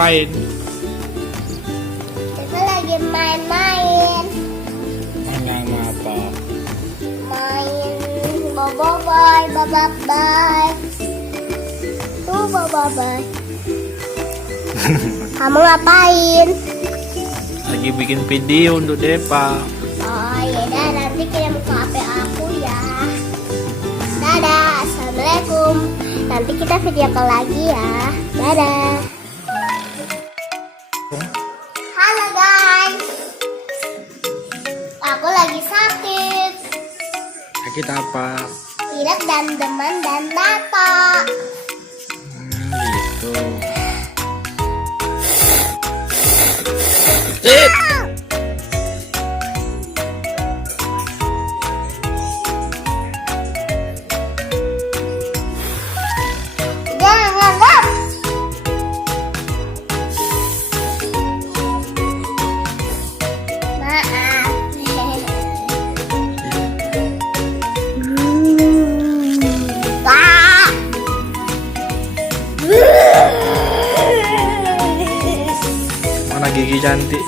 ngapain? Kita lagi main-main. Main apa? Main boboiboy, bababay. Tuh bababay. Kamu ngapain? Lagi bikin video untuk Depa. Oh ya dah, nanti kirim ke HP aku ya. Dadah, assalamualaikum. Nanti kita video call lagi ya. Dadah. Halo guys. Aku lagi sakit. Sakit apa? Pilek dan demam dan batuk. Gitu. Jangan lap. Maaf. Ah. Mana gigi cantik?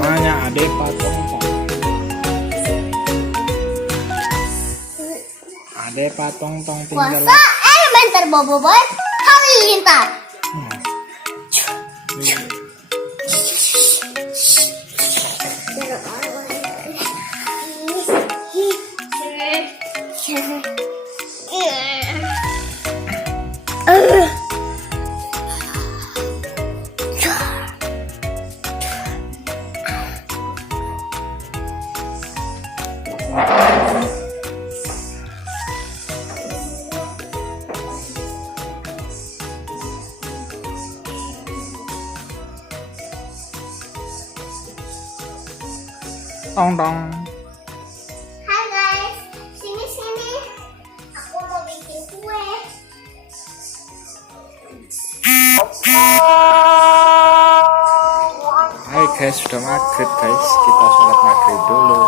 Mana adek patong? Adek patong tong tinggal. Puasa elementer boboiboy halilintar. Tong tong. Hai guys, sini. Aku mau bikin kue. Hai guys, sudah maghrib guys. Kita sholat maghrib dulu.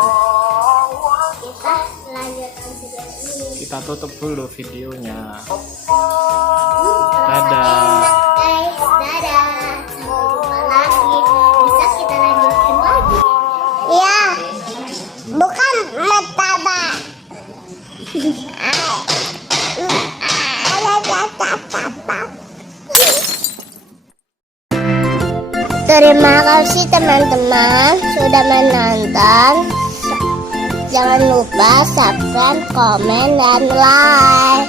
Kita lanjutkan video ini. Kita tutup dulu videonya. Enak guys, dadah. Sampai jumpa lagi. Bisa kita lanjutkan lagi. Iya, bukan martabak. Terima kasih teman-teman sudah menonton. Jangan lupa subscribe, komen, dan like.